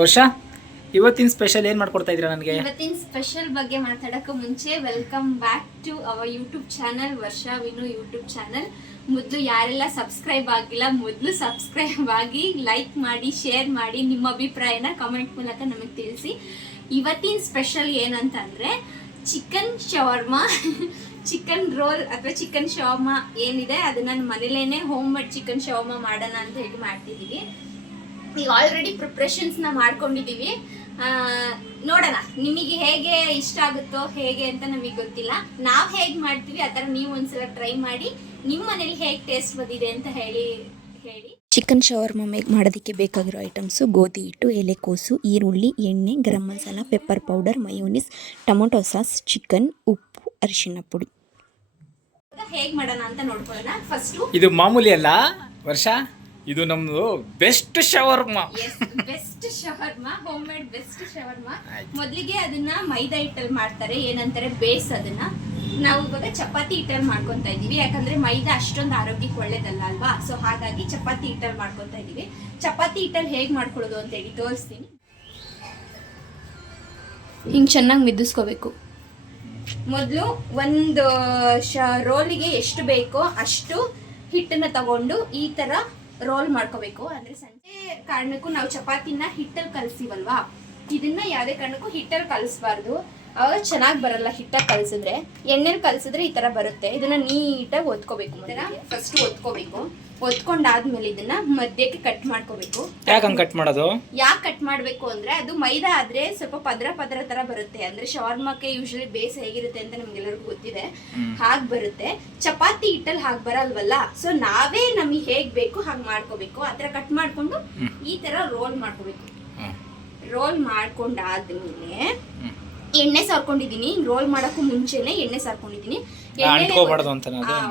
ವರ್ಷ ಇವತ್ತಿನ ಸ್ಪೆಷಲ್ ಏನು ಮಾಡ್ಕೊಡ್ತಾ ಇದ್ದೀರಾ ನನಗೆ? ಇವತ್ತಿನ ಸ್ಪೆಷಲ್ ಬಗ್ಗೆ ಮಾತಾಡೋಕೆ ಮುಂಚೆ welcome back to our YouTube channel, Varsha Vinu YouTube channel. ಮೊದಲು ಯಾರೆಲ್ಲ ಸಬ್ಸ್ಕ್ರೈಬ್ ಆಗಿಲ್ಲ, ಮೊದಲು ಸಬ್ಸ್ಕ್ರೈಬ್ ಆಗಿ, ಲೈಕ್ ಮಾಡಿ, ಶೇರ್ ಮಾಡಿ, ನಿಮ್ಮ ಅಭಿಪ್ರಾಯನ ಕಮೆಂಟ್ ಮೂಲಕ ನಮಗೆ ತಿಳಿಸಿ. ಇವತ್ತಿನ ಸ್ಪೆಷಲ್ ಏನಂತಂದರೆ ಚಿಕನ್ ಶವರ್ಮಾ, ಚಿಕನ್ ರೋಲ್ ಅಥವಾ ಚಿಕನ್ ಶವರ್ಮಾ ಏನಿದೆ ಅದನ್ನು ಮನೇಲೇನೆ ಹೋಮ್ ಮೇಡ್ ಚಿಕನ್ ಶವರ್ಮಾ ಮಾಡೋಣ ಅಂತ ಹೇಳಿ ಮಾಡ್ತಿದ್ದೀವಿ. ಈಗ ಆಲ್ರೆಡಿ ಪ್ರಿಪ್ರೇಷನ್ಸ್ನ ಮಾಡ್ಕೊಂಡಿದ್ದೀವಿ. ನೋಡೋಣ ನಿಮಗೆ ಹೇಗೆ ಇಷ್ಟ ಆಗುತ್ತೋ ಹೇಗೆ ಅಂತ ನಮಗೆ ಗೊತ್ತಿಲ್ಲ. ನಾವು ಹೇಗೆ ಮಾಡ್ತೀವಿ ಆ ಥರ ನೀವು ಒಂದ್ಸಲ ಟ್ರೈ ಮಾಡಿ ನಿಮ್ಮ ಮನೇಲಿ ಹೇಗೆ ಟೇಸ್ಟ್ ಬಂದಿದೆ ಅಂತ ಹೇಳಿ. ಚಿಕನ್ ಶವರ್ಮಾ ಮಾಡೋದಕ್ಕೆ ಬೇಕಾಗಿರೋ ಐಟಮ್ಸು: ಗೋಧಿ ಹಿಟ್ಟು, ಎಲೆಕೋಸು, ಈರುಳ್ಳಿ, ಎಣ್ಣೆ, garam masala, pepper powder, mayonnaise, tomato sauce, chicken, ಉಪ್ಪು, ಅರಿಶಿಣ ಪುಡಿ. ಹೇಗೆ ಮಾಡೋಣ ಅಂತ ನೋಡ್ಕೊಳ್ಳೋಣ. ಫಸ್ಟು ಇದು ಮಾಮೂಲಿ ಅಲ್ಲ ವರ್ಷ, ಇದು ನಮ್ದು best shawarma. Best shawarma, home made best shawarma. ಮೊದಲಿಗೆ ಅದನ್ನ ಮೈದಾ ಹಿಟ್ಟಲ್ಲಿ ಮಾಡ್ತಾರೆ, ಏನಂತಾರೆ ಬೇಸ್. ಅದನ್ನ ನಾವು ಇವಾಗ ಚಪಾತಿ ಹಿಟ್ಟಲ್ಲಿ ಮಾಡ್ಕೊತಾ ಇದೀವಿ, ಯಾಕಂದ್ರೆ ಮೈದಾ ಅಷ್ಟೊಂದು ಆರೋಗ್ಯಕ್ಕೆ ಒಳ್ಳೇದಲ್ಲ ಅಲ್ವಾ. ಸೊ ಹಾಗಾಗಿ ಚಪಾತಿ ಹಿಟ್ಟಲ್ಲಿ ಮಾಡ್ಕೊತಾ ಇದೀವಿ. ಚಪಾತಿ ಹಿಟ್ಟಲ್ಲಿ ಹೇಗೆ ಮಾಡ್ಕೊಳ್ಳೋದು ಅಂತ ಹೇಳಿ ತೋರಿಸ್ತೀನಿ. ಹಿಂಗೆ ಚೆನ್ನಾಗಿ ಮಿದಿಸ್ಕೋಬೇಕು. ಮೊದಲು ಒಂದು ರೋಲಿಗೆ ಎಷ್ಟು ಬೇಕೋ ಅಷ್ಟು ಹಿಟ್ಟನ್ನ ತಗೊಂಡು ಈ ತರ ರೋಲ್ ಮಾಡ್ಕೋಬೇಕು. ಅಂದ್ರೆ ಸಂಜೆ ಕಾರಣಕ್ಕೂ ನಾವು ಚಪಾತಿನ ಹಿಟ್ಟಲ್ಲಿ ಕಲಸ್ತೀವಲ್ವಾ, ಇದನ್ನ ಯಾವುದೇ ಕಾರಣಕ್ಕೂ ಹಿಟ್ಟಲ್ಲಿ ಕಲಿಸ್ಬಾರ್ದು, ಅವಾಗ ಚೆನ್ನಾಗಿ ಬರಲ್ಲ. ಹಿಟ್ಟಾಗಿ ಕಲಸಿದ್ರೆ, ಎಣ್ಣೆಲಿ ಕಲಸಿದ್ರೆ ಈ ತರ ಬರುತ್ತೆ. ಇದನ್ನ ನೀಟಾಗಿ ಒತ್ಕೋಬೇಕು. ಫಸ್ಟ್ ಒತ್ಕೋಬೇಕು. ಒತ್ಕೊಂಡಾದ್ಮೇಲೆ ಇದನ್ನ ಮಧ್ಯಕ್ಕೆ ಕಟ್ ಮಾಡ್ಕೋಬೇಕು. ಯಾಕೆ ಕಟ್ ಮಾಡೋದು? ಯಾಕೆ ಕಟ್ ಮಾಡ್ಬೇಕು ಅಂದ್ರೆ ಅದು ಮೈದಾ ಆದ್ರೆ ಸ್ವಲ್ಪ ಪದರ ಪದರ ತರ ಬರುತ್ತೆ. ಅಂದ್ರೆ ಶವರ್ಮಾಕ್ಕೆ ಯೂಶಲಿ ಬೇಸ್ ಹೇಗಿರುತ್ತೆ ಅಂತ ನಮ್ಗೆಲ್ಲರಿಗೂ ಗೊತ್ತಿದೆ, ಹಾಗೆ ಬರುತ್ತೆ. ಚಪಾತಿ ಹಿಟ್ಟಲ್ಲಿ ಹಾಗೆ ಬರಲ್ವಲ್ಲ. ಸೊ ನಾವೇ ನಮಗೆ ಹೇಗ್ ಬೇಕು ಹಾಗೆ ಮಾಡ್ಕೋಬೇಕು. ಆತರ ಕಟ್ ಮಾಡ್ಕೊಂಡು ಈ ತರ ರೋಲ್ ಮಾಡ್ಕೋಬೇಕು. ರೋಲ್ ಮಾಡ್ಕೊಂಡಾದ್ಮೇಲೆ ಎಣ್ಣೆ ಸಾರ್ಕೊಂಡಿದೀನಿ. ರೋಲ್ ಮಾಡಕ್ಕೂ ಮುಂಚೆನೆ ಎಣ್ಣೆ ಸಾರ್ಕೊಂಡಿದೀನಿ.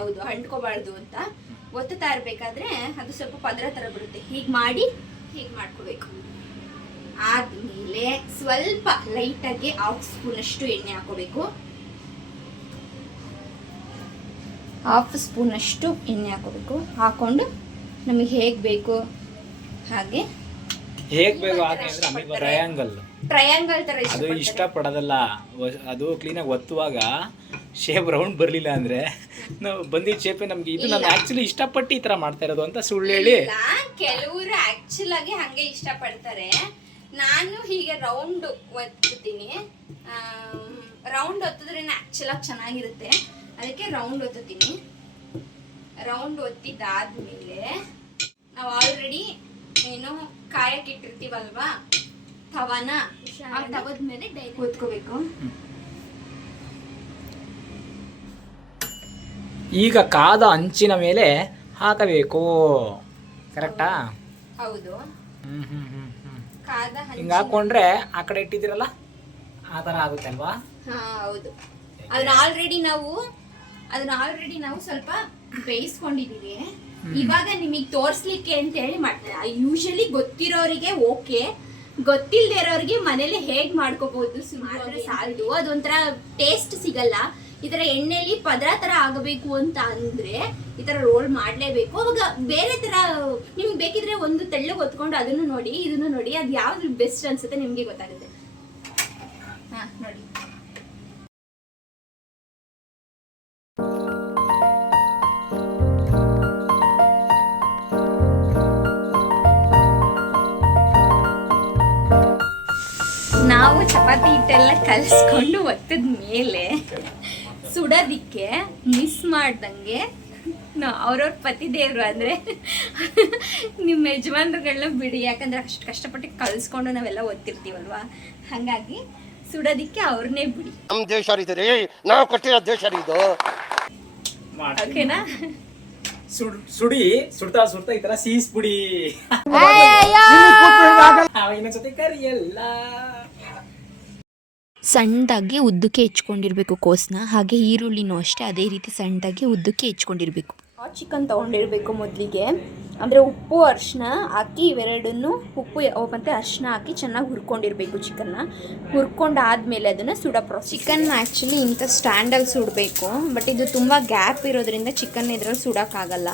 ಹೌದು, ಅಂಟ್ಕೋಬಾರ್ದು ಅಂತ. ಒತ್ತುತ್ತಾ ಇರ್ಬೇಕಾದ್ರೆ ಅದು ಸ್ವಲ್ಪ ಪದರ ತರ ಬರುತ್ತೆ. ಹೀಗೆ ಮಾಡಿ ಹೀಗೆ ಮಾಡ್ಕೋಬೇಕು. ಆದ್ಮೇಲೆ ಸ್ವಲ್ಪ ಲೈಟ್ ಆಗಿ 1/2 ಸ್ಪೂನ್ ಅಷ್ಟು ಎಣ್ಣೆ ಹಾಕೋಬೇಕು. 1/2 ಸ್ಪೂನ್ ಅಷ್ಟು ಎಣ್ಣೆ ಹಾಕೋಬೇಕು. ಹಾಕೊಂಡು ನಮಗೆ ಹೇಗ್ ಬೇಕು ಹಾಗೆ ಟ್ರಯಾಂಗಲ್ ತರ ಅದು ಇಷ್ಟಪಡೋದಲ್ಲ. ಅದು ಕ್ಲೀನಾಗಿ ಒತ್ತುವಾಗ ಶೇಪ್ ರೌಂಡ್ ಬರಲಿಲ್ಲ ಅಂದ್ರೆ ನಾವು ಬಂದಿದ್ದ ಶೇಪೇ ನಮ್ಗೆ ಇದು ನಾನು ಆಕ್ಚುಲಿ ಇಷ್ಟಪಟ್ಟು ಈ ತರ ಮಾಡ್ತಾ ಇರೋದು ಅಂತ ಸುಳ್ಳು ಹೇಳಿ. ಕೆಲವರು ಆಕ್ಚುಲ್ ಆಗಿ ಹಂಗೆ ಇಷ್ಟಪಡ್ತಾರೆ. ನಾನು ಹೀಗೆ ರೌಂಡ್ ಒತ್ತೀನಿ. ರೌಂಡ್ ಒತ್ತಿದ್ರೆ ಆಕ್ಚುಲ್ ಆಗಿ ಚೆನ್ನಾಗಿರುತ್ತೆ, ಅದಕ್ಕೆ ರೌಂಡ್ ಒತ್ತೀನಿ. ರೌಂಡ್ ಒತ್ತಿದ್ದಾದ್ಮೇಲೆ ನಾವು ಆಲ್ರೆಡಿ ಏನು ಕಾಯಕ್ಕೆ ಇಟ್ಟಿರ್ತೀವಲ್ವಾ ತವಾನ, ಆ ತವದ ಮೇಲೆ ಡೈರೆಕ್ಟ್ ಒತ್ಕೋಬೇಕು. ಈಗ ಕಾದ ಅಂಚಿನ ಮೇಲೆ ಹಾಕಬೇಕು. ಕರೆಕ್ಟಾ? ಹೌದು. ಹಿಂಗೆ ಹಾಕೊಂಡ್ರೆ ಆ ಕಡೆ ಇಟ್ಟಿದ್ದೀರಲ್ಲ ಆ ಥರ ಆಗುತ್ತೆ ಅಲ್ವಾ? ಹಾ ಹೌದು. ಅದನ್ನ ಆಲ್ರೆಡಿ ನಾವು ಸ್ವಲ್ಪ ಬೇಯಿಸ್ಕೊಂಡಿದೀವಿ. ಇವಾಗ ನಿಮಗೆ ತೋರ್ಸ್ಲಿಕ್ಕೆ ಅಂತ ಹೇಳಿ ಮಾಡ್ತಾರೆ. ಯೂಶಲಿ ಗೊತ್ತಿರೋರಿಗೆ ಓಕೆ, ಗೊತ್ತಿಲ್ಲದೆ ಇರೋರಿಗೆ ಮನೇಲಿ ಹೇಗ್ ಮಾಡ್ಕೋಬಹುದು ಸುಮಾರು ಸಾಲದು. ಅದೊಂಥರ ಟೇಸ್ಟ್ ಸಿಗಲ್ಲ. ಈ ತರ ಎಣ್ಣೆಲಿ ಪದರ ತರ ಆಗಬೇಕು ಅಂತ ಅಂದ್ರೆ ಈ ತರ ರೋಲ್ ಮಾಡ್ಲೇಬೇಕು. ಅವಾಗ ಬೇರೆ ತರ ನಿಮ್ಗೆ ಬೇಕಿದ್ರೆ ಒಂದು ತೆಳ್ಳಗೆ ಹೊತ್ಕೊಂಡು ಅದನ್ನು ನೋಡಿ, ಇದನ್ನು ನೋಡಿ, ಅದು ಯಾವ್ದು ಬೆಸ್ಟ್ ಅನ್ಸುತ್ತೆ ನಿಮ್ಗೆ ಗೊತ್ತಾಗುತ್ತೆ. ಹಾ ನೋಡಿ. ನಾವು ಚಪಾತಿ ಹಿಟ್ಟೆಲ್ಲ ಕಲಿಸ್ಕೊಂಡು ಒತ್ತದ ಮೇಲೆ ಸುಡೋದಿಕ್ಕೆ ಮಿಸ್ ಮಾಡ್ದಂಗೆ ಅವ್ರವ್ರ ಪತಿದೇವ್ರು ಅಂದರೆ ನಿಮ್ಮ ಯಜಮಾನ್ರುಗಳನ್ನ ಬಿಡಿ, ಯಾಕಂದ್ರೆ ಅಷ್ಟು ಕಷ್ಟಪಟ್ಟು ಕಲಿಸ್ಕೊಂಡು ನಾವೆಲ್ಲ ಒತ್ತಿರ್ತೀವಲ್ವಾ, ಹಾಗಾಗಿ ಸುಡೋದಿಕ್ಕೆ ಅವ್ರನ್ನೇ ಬಿಡಿ. ನಮ್ಮ ದೇಶ ನಾವು ಕೊಟ್ಟಿರೋ ದೇಶ ಇದು. ಓಕೆನಾ? ಸುಡ್ತಾ ಈ ತರ ಸೀಸ್ಬಿಡಿ. ಇನ್ನೊಂದ್ಸತಿ ಕರಿಯಲ್ಲ. ಸಣ್ಣದಾಗಿ ಉದ್ದಕ್ಕೆ ಹೆಚ್ಕೊಂಡಿರ್ಬೇಕು ಕೋಸನ್ನ. ಹಾಗೆ ಈರುಳ್ಳಿನೂ ಅಷ್ಟೇ ಅದೇ ರೀತಿ ಸಣ್ಣದಾಗಿ ಉದ್ದಕ್ಕೆ ಹೆಚ್ಕೊಂಡಿರ್ಬೇಕು. ಚಿಕನ್ ತೊಗೊಂಡಿರಬೇಕು ಮೊದಲಿಗೆ. ಅಂದರೆ ಉಪ್ಪು ಅರಿಶಿನ ಹಾಕಿ ಇವೆರಡನ್ನು, ಉಪ್ಪು ಮತ್ತು ಅರಿಶಿನ ಹಾಕಿ ಚೆನ್ನಾಗಿ ಹುರ್ಕೊಂಡಿರಬೇಕು ಚಿಕನ್ನ. ಹುರ್ಕೊಂಡಾದ್ಮೇಲೆ ಅದನ್ನು ಸುಡೋ ಚಿಕನ್ನ ಆ್ಯಕ್ಚುಲಿ ಇಂಥ ಸ್ಟ್ಯಾಂಡಲ್ಲಿ ಸುಡಬೇಕು, ಬಟ್ ಇದು ತುಂಬ ಗ್ಯಾಪ್ ಇರೋದ್ರಿಂದ ಚಿಕನ್ ಇದ್ರಲ್ಲಿ ಸುಡೋಕ್ಕಾಗಲ್ಲ.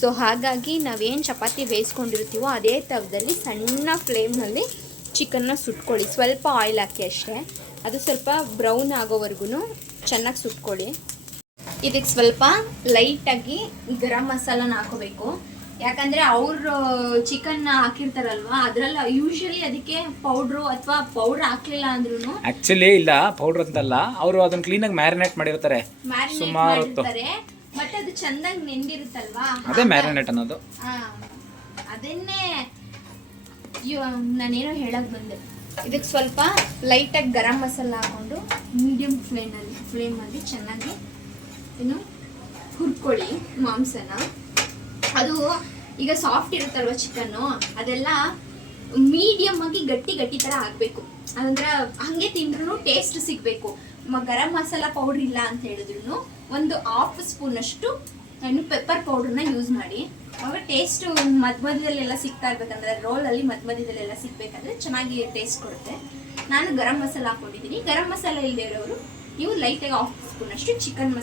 ಸೊ ಹಾಗಾಗಿ ನಾವೇನು ಚಪಾತಿ ಬೇಯಿಸ್ಕೊಂಡಿರ್ತೀವೋ ಅದೇ ತವದಲ್ಲಿ ಸಣ್ಣ ಫ್ಲೇಮ್ನಲ್ಲಿ ಚಿಕನ್ನ ಸುಟ್ಕೊಳ್ಳಿ. ಸ್ವಲ್ಪ ಆಯಿಲ್ ಹಾಕಿ ಅಷ್ಟೇ. ಅದು ಸ್ವಲ್ಪ ಬ್ರೌನ್ ಆಗೋವರೆಗೂ ಚೆನ್ನಾಗಿ ಸುಟ್ಕೊಳ್ಳಿ. ಇದಕ್ಕೆ ಸ್ವಲ್ಪ ಲೈಟಾಗಿ ಗರಂ ಮಸಾಲಾನ ಹಾಕೋಬೇಕು. ಯಾಕಂದರೆ ಅವರು ಚಿಕನ್ನ ಹಾಕಿರ್ತಾರಲ್ವ, ಅದರಲ್ಲಿ ಯೂಶ್ವಲಿ ಅದಕ್ಕೆ ಪೌಡ್ರು ಅಥವಾ ಪೌಡ್ರ್ ಹಾಕಲಿಲ್ಲ ಅಂದ್ರೂ ಆ್ಯಕ್ಚುಲಿ ಇಲ್ಲ ಪೌಡ್ರ್ ಅಂತಲ್ಲ, ಅವರು ಅದನ್ನು ಕ್ಲೀನಾಗಿ ಮ್ಯಾರಿನೇಟ್ ಮಾಡಿರ್ತಾರೆ ಸುಮಾರು ಹೊತ್ತು. ಮತ್ತೆ ಅದು ಚೆಂದಾಗಿ ನೆಂದಿರುತ್ತಲ್ವಾ, ಅದೇ ಮ್ಯಾರಿನೇಟ್ ಅನ್ನೋದು. ಅದನ್ನೇ ನಾನೇನೋ ಹೇಳಕ್ ಬಂದೆ. ಇದಕ್ಕೆ ಸ್ವಲ್ಪ ಲೈಟಾಗಿ ಗರಂ ಮಸಾಲ ಹಾಕೊಂಡು ಮೀಡಿಯಂ ಫ್ಲೇಮಲ್ಲಿ ಚೆನ್ನಾಗಿ ಏನು ಹುರ್ಕೊಳ್ಳಿ ಮಾಂಸನ. ಅದು ಈಗ ಸಾಫ್ಟ್ ಇರುತ್ತಲ್ವ ಚಿಕನ್ನು, ಅದೆಲ್ಲ ಮೀಡಿಯಮ್ ಆಗಿ ಗಟ್ಟಿ ಥರ ಆಗಬೇಕು. ಅಂದ್ರೆ ಹಾಗೆ ತಿಂದ್ರೂ ಟೇಸ್ಟ್ ಸಿಗಬೇಕು. ಗರಂ ಮಸಾಲ ಪೌಡ್ರ್ ಇಲ್ಲ ಅಂತ ಹೇಳಿದ್ರು ಒಂದು 1/2 ಸ್ಪೂನಷ್ಟು ಪೆಪ್ಪರ್ ಪೌಡ್ರನ್ನ ಯೂಸ್ ಮಾಡಿ. ಅವಾಗ ಟೇಸ್ಟು ಮಧ್ಯದಲ್ಲೆಲ್ಲ ಸಿಗ್ತಾ ಇರ್ಬೇಕಂದ್ರೆ ರೋಲಲ್ಲಿ ಮಧ್ಯದಲ್ಲೆಲ್ಲ ಸಿಗ್ಬೇಕಂದ್ರೆ ಚೆನ್ನಾಗಿ ಟೇಸ್ಟ್ ಕೊಡುತ್ತೆ. ನಾನು ಗರಂ ಮಸಾಲ ಹಾಕೊಂಡಿದ್ದೀನಿ. ಗರಂ ಮಸಾಲ ಇಲ್ಲದೆ ಇರೋರು ನೀವು ಲೈಟಾಗಿ 1/2 ಸ್ಪೂನಷ್ಟು ಚಿಕನ್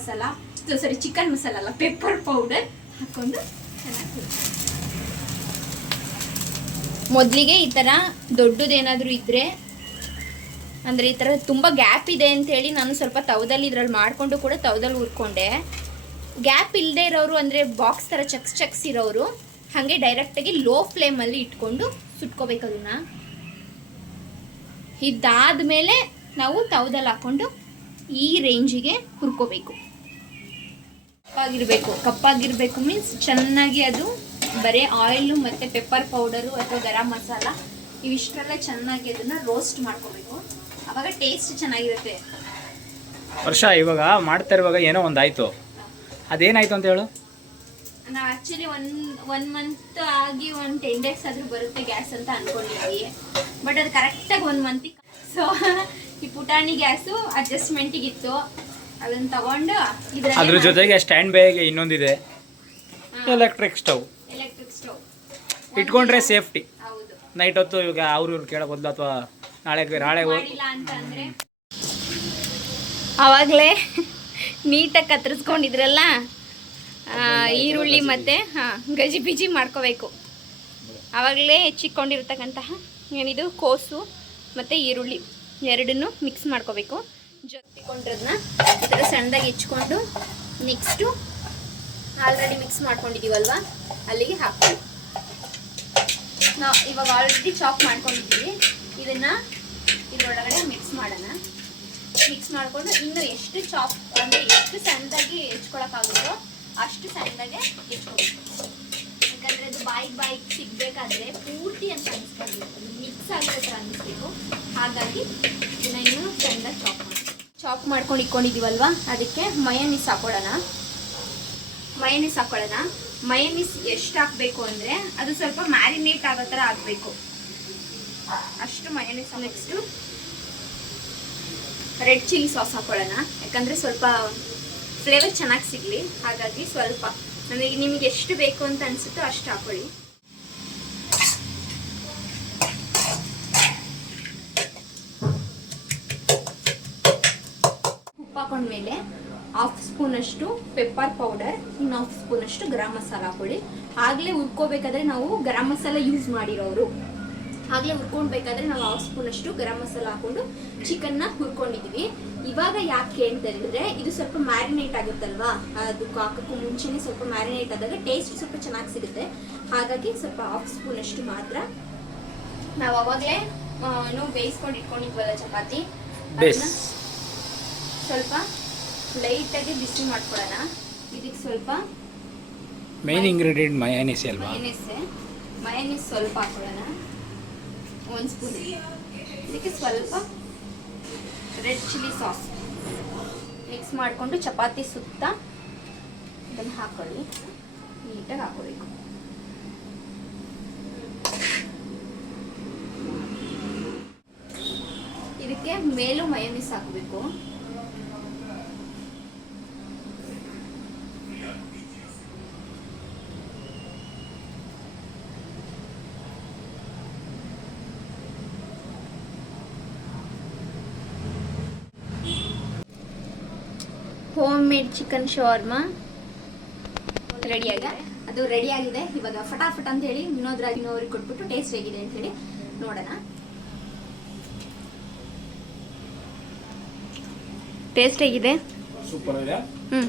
ಮಸಾಲ ಅಲ್ಲ, ಪೆಪ್ಪರ್ ಪೌಡರ್ ಹಾಕ್ಕೊಂಡು ಚೆನ್ನಾಗಿ ಮೊದಲಿಗೆ ಈ ಥರ ದೊಡ್ಡದೇನಾದರೂ ಇದ್ದರೆ, ಅಂದರೆ ಈ ಥರ ತುಂಬ ಗ್ಯಾಪ್ ಇದೆ ಅಂಥೇಳಿ ನಾನು ಸ್ವಲ್ಪ ತವದಲ್ಲಿ ಇದ್ರಲ್ಲಿ ಮಾಡಿಕೊಂಡು ಕೂಡ ತವದಲ್ಲಿ ಹುರ್ಕೊಂಡೆ. ಗ್ಯಾಪ್ ಇಲ್ಲದೆ ಇರೋರು ಅಂದರೆ ಬಾಕ್ಸ್ ಥರ ಚಕ್ಸ್ ಇರೋರು ಹಾಗೆ ಡೈರೆಕ್ಟಾಗಿ ಲೋ ಫ್ಲೇಮಲ್ಲಿ ಇಟ್ಕೊಂಡು ಸುಟ್ಕೋಬೇಕು ಅದನ್ನು. ಇದಾದಮೇಲೆ ನಾವು ತವದಲ್ಲಿ ಹಾಕ್ಕೊಂಡು ಈ ರೇಂಜಿಗೆ ಹುರ್ಕೋಬೇಕು. ಕಪ್ಪಾಗಿರಬೇಕು ಮೀನ್ಸ್ ಚೆನ್ನಾಗಿ ಅದು ಬರೀ ಆಯಿಲು ಮತ್ತು ಪೆಪ್ಪರ್ ಪೌಡರು ಅಥವಾ ಗರಂ ಮಸಾಲ ಇವಿಷ್ಟೆಲ್ಲ ಚೆನ್ನಾಗಿ ಅದನ್ನು ರೋಸ್ಟ್ ಮಾಡ್ಕೋಬೇಕು. ಆವಾಗ ಟೇಸ್ಟ್ ಚೆನ್ನಾಗಿರುತ್ತೆ. ವರ್ಷ ಇವಾಗ ಮಾಡ್ತಾ ಇರುವಾಗ ಏನೋ ಒಂದಾಯಿತು, ಅದೇನಾಯ್ತು ಅಂತ ಹೇಳು. ನಾವು ಆ್ಯಕ್ಚುಲಿ ಒನ್ ಮಂತ್ ಆಗಿ 10 days ಆದರೂ ಬರುತ್ತೆ ಗ್ಯಾಸ್ ಅಂತ ಅಂದ್ಕೊಂಡಿದ್ವಿ. ಬಟ್ ಅದು ಕರೆಕ್ಟಾಗಿ 1 ಮಂತಿಗೆ. ಸೊ ಈ ಪುಟಾಣಿ ಗ್ಯಾಸು ಅಡ್ಜಸ್ಟ್ಮೆಂಟಿಗಿತ್ತು, ಅದನ್ನು ತಗೊಂಡು ಅದ್ರ ಜೊತೆಗೆ ಸ್ಟ್ಯಾಂಡ್ ಬೈಗೆ ಇನ್ನೊಂದಿದೆ ಎಲೆಕ್ಟ್ರಿಕ್ ಸ್ಟವ್ ಇಟ್ಕೊಂಡ್ರೆ ಸೇಫ್ಟಿ. ಹೌದು, ನೈಟ್ ಹೊತ್ತು ಇವಾಗ ಅವ್ರು ಕೇಳೋ ಬದಲು ಅಥವಾ ನಾಳೆ ಮಾಡಿಲ್ಲ ಅಂತ ಅಂದರೆ ಆವಾಗಲೇ ನೀಟಾಗಿ ಕತ್ತರಿಸ್ಕೊಂಡಿದ್ರಲ್ಲ ಈರುಳ್ಳಿ ಮತ್ತು ಗಜಿಬಿಜಿ ಮಾಡ್ಕೋಬೇಕು. ಆವಾಗಲೇ ಹೆಚ್ಚಿಕೊಂಡಿರ್ತಕ್ಕಂತಹ ಏನಿದು ಕೋಸು ಮತ್ತು ಈರುಳ್ಳಿ ಎರಡನ್ನೂ ಮಿಕ್ಸ್ ಮಾಡ್ಕೋಬೇಕು. ಜೊತೆಗೊಂಡ್ರದನ್ನ ಈ ಥರ ಸಣ್ಣದಾಗಿ ಹೆಚ್ಕೊಂಡು ನೆಕ್ಸ್ಟು ಆಲ್ರೆಡಿ ಮಿಕ್ಸ್ ಮಾಡ್ಕೊಂಡಿದ್ದೀವಲ್ವ ಅಲ್ಲಿಗೆ ಹಾಕ್ತೀವಿ. ನಾವು ಇವಾಗ ಆಲ್ರೆಡಿ ಚಾಪ್ ಮಾಡ್ಕೊಂಡಿದ್ದೀವಿ, ಇದನ್ನು ಇದರೊಳಗಡೆ ಮಿಕ್ಸ್ ಮಾಡೋಣ. ಮಿಕ್ಸ್ ಮಾಡಿಕೊಂಡು ಇನ್ನೂ ಎಷ್ಟು ಚಾಪ್ ಅಂದರೆ ಎಷ್ಟು ಸಣ್ಣದಾಗಿ ಹೆಚ್ಕೊಳಕ್ಕಾಗುತ್ತೋ ಅಷ್ಟು ಸಣ್ಣದಾಗೆ ಹೆಚ್ಕೊಬೇಕು. ಯಾಕಂದರೆ ಅದು ಬಾಯಿಗೆ ಸಿಗಬೇಕಾದ್ರೆ ಪೂರ್ತಿ ಅಂತ ಅನಿಸ್ಬಾರ್ದು, ಮಿಕ್ಸ್ ಆಗಿರೋ ಥರ ಅನ್ನಿಸ್ಬೇಕು. ಹಾಗಾಗಿ ಇದನ್ನು ಇನ್ನೂ ಸಣ್ಣದಾಗಿ ಚಾಪ್ ಮಾಡ್ಕೊಂಡು ಇಟ್ಕೊಂಡಿದ್ದೀವಲ್ವ, ಅದಕ್ಕೆ ಮಯೋನೀಸ್ ಹಾಕೊಳ್ಳೋಣ. ಮಯೋನೀಸ್ ಎಷ್ಟು ಹಾಕಬೇಕು ಅಂದರೆ ಅದು ಸ್ವಲ್ಪ ಮ್ಯಾರಿನೇಟ್ ಆಗೋ ಥರ ಆಗಬೇಕು, ಅಷ್ಟು mayonnaise. Next red chilli sauce ಹಾಕೊಳ್ಳೋಣ. ಯಾಕಂದರೆ ಸ್ವಲ್ಪ ಫ್ಲೇವರ್ ಚೆನ್ನಾಗಿ ಸಿಗಲಿ, ಹಾಗಾಗಿ ಸ್ವಲ್ಪ ನಿಮಗೆ ಎಷ್ಟು ಬೇಕು ಅಂತ ಅನಿಸುತ್ತೋ ಅಷ್ಟು ಹಾಕೊಳ್ಳಿ. ಉಪ್ಪು ಹಾಕೊಂಡ್ಮೇಲೆ 1/2 ಸ್ಪೂನಷ್ಟು ಪೆಪ್ಪರ್ ಪೌಡರ್, ಇನ್ನು 1/2 ಸ್ಪೂನಷ್ಟು ಗರಂ ಮಸಾಲ ಹಾಕೊಳ್ಳಿ. ಆಗಲೇ ಹುರ್ಕೋಬೇಕಾದ್ರೆ ನಾವು ಗರಂ ಮಸಾಲ ಯೂಸ್ ಮಾಡಿರೋರು, ಆಗಲೇ ಹುರ್ಕೊಳ್ಬೇಕಾದ್ರೆ ನಾವು 1/2 ಸ್ಪೂನಷ್ಟು ಗರಂ ಮಸಾಲ ಹಾಕೊಂಡು ಚಿಕನ್ನ ಹುರ್ಕೊಂಡಿದ್ವಿ. ಇವಾಗ ಯಾಕೆ ಅಂತ ಹೇಳಿದ್ರೆ ಇದು ಸ್ವಲ್ಪ ಮ್ಯಾರಿನೇಟ್ ಆಗುತ್ತಲ್ವಾ, ಅದಕ್ಕೆ ಹಾಕೋಕ್ಕೂ ಮುಂಚೆನೇ ಸ್ವಲ್ಪ ಮ್ಯಾರಿನೇಟ್ ಆದಾಗ ಟೇಸ್ಟ್ ಸ್ವಲ್ಪ ಚೆನ್ನಾಗಿ ಸಿಗುತ್ತೆ. ಹಾಗಾಗಿ ಸ್ವಲ್ಪ 1/2 ಸ್ಪೂನಷ್ಟು ಮಾತ್ರ. ನಾವು ಅವಾಗಲೇ ಬೇಯಿಸ್ಕೊಂಡು ಇಟ್ಕೊಂಡಿದ್ವಲ್ಲ ಚಪಾತಿ, ಸ್ವಲ್ಪ ಲೈಟಾಗಿ ಬಿಸಿ ಮಾಡ್ಕೊಳ್ಳೋಣ. ಇದಕ್ಕೆ ಸ್ವಲ್ಪ ಮೇನ್ ಇಂಗ್ರೀಡಿಯೆಂಟ್ ಮಯೋನೀಸ್ ಅಲ್ವಾ, ಮಯೋನೀಸ್ ಸ್ವಲ್ಪ ಹಾಕೊಳ್ಳೋಣ, 1 ಸ್ಪೂನ್. ಇದಕ್ಕೆ ಸ್ವಲ್ಪ ರೆಡ್ ಚಿಲ್ಲಿ ಸಾಸ್ ಮಿಕ್ಸ್ ಮಾಡಿಕೊಂಡು ಚಪಾತಿ ಸುತ್ತ ಇದನ್ನು ಹಾಕೊಳ್ಳಿ, ನೀಟಾಗಿ ಹಾಕೋಬೇಕು. ಇದಕ್ಕೆ ಮೇಲೂ ಮಯೋನೀಸ್ ಹಾಕಬೇಕು. ಹೋಮ್ ಮೇಡ್ ಚಿಕನ್ ಶವರ್ಮಾ ರೆಡಿಯಾಗಿದೆ. ಇವಾಗ ಫಟಾಫಟ್ ಅಂತ ಹೇಳಿ ವಿನೋದ್ರಾಜ್ ಅವ್ರಿಗೆ ಕೊಟ್ಬಿಟ್ಟು ಟೇಸ್ಟ್ ಹೇಗಿದೆ ಅಂತ ಹೇಳಿ ನೋಡೋಣ. ಟೇಸ್ಟ್ ಹೇಗಿದೆ? ಸೂಪರ್ ಇದೆ. ಹ್ಞೂ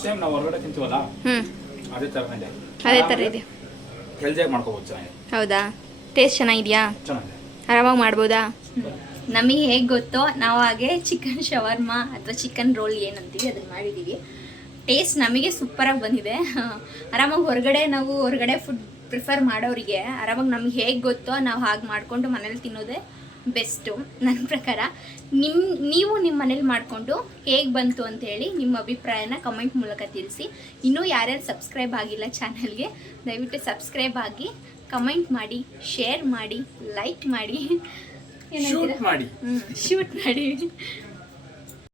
ಸೇಮ್ ನಾವು ಹೊರಗಡೆ ತಿಂತೀವಲ್ಲ ಹ್ಞೂ ಅದೇ ಥರನೇ ಇದೆ. ಅದೇ ಥರ ಇದೆ. ಹೆಲ್ದಿಯಾಗಿ ಮಾಡ್ಕೋಬೋದು. ಚೆನ್ನಾಗಿದೆ. ಹೌದಾ? ಟೇಸ್ಟ್ ಚೆನ್ನಾಗಿದೆಯಾ? ಚೆನ್ನಾಗಿದೆ. ಆರಾಮಾಗಿ ಮಾಡ್ಬೋದಾ? ನಮಗೆ ಹೇಗೆ ಗೊತ್ತೋ ನಾವು ಹಾಗೆ ಚಿಕನ್ ಶವರ್ಮಾ ಅಥವಾ ಚಿಕನ್ ರೋಲ್ ಏನಂತೀವಿ ಅದನ್ನು ಮಾಡಿದ್ದೀವಿ. ಟೇಸ್ಟ್ ನಮಗೆ ಸೂಪರಾಗಿ ಬಂದಿದೆ. ಆರಾಮಾಗಿ ಹೊರಗಡೆ ಫುಡ್ ಪ್ರಿಫರ್ ಮಾಡೋರಿಗೆ ಆರಾಮಾಗಿ ನಮ್ಗೆ ಹೇಗೆ ಗೊತ್ತೋ ನಾವು ಹಾಗೆ ಮಾಡಿಕೊಂಡು ಮನೇಲಿ ತಿನ್ನೋದೇ ಬೆಸ್ಟು ನನ್ನ ಪ್ರಕಾರ. ನೀವು ನಿಮ್ಮ ಮನೇಲಿ ಮಾಡಿಕೊಂಡು ಹೇಗೆ ಬಂತು ಅಂತೇಳಿ ನಿಮ್ಮ ಅಭಿಪ್ರಾಯನ ಕಮೆಂಟ್ ಮೂಲಕ ತಿಳಿಸಿ. ಇನ್ನೂ ಯಾರ್ಯಾರು ಸಬ್ಸ್ಕ್ರೈಬ್ ಆಗಿಲ್ಲ ಚಾನಲ್ಗೆ ದಯವಿಟ್ಟು ಸಬ್ಸ್ಕ್ರೈಬ್ ಆಗಿ, ಕಮೆಂಟ್ ಮಾಡಿ, ಶೇರ್ ಮಾಡಿ, ಲೈಕ್ ಮಾಡಿ, ಶೂಟ್ ಮಾಡಿ. ಶೂಟ್ ಮಾಡಿ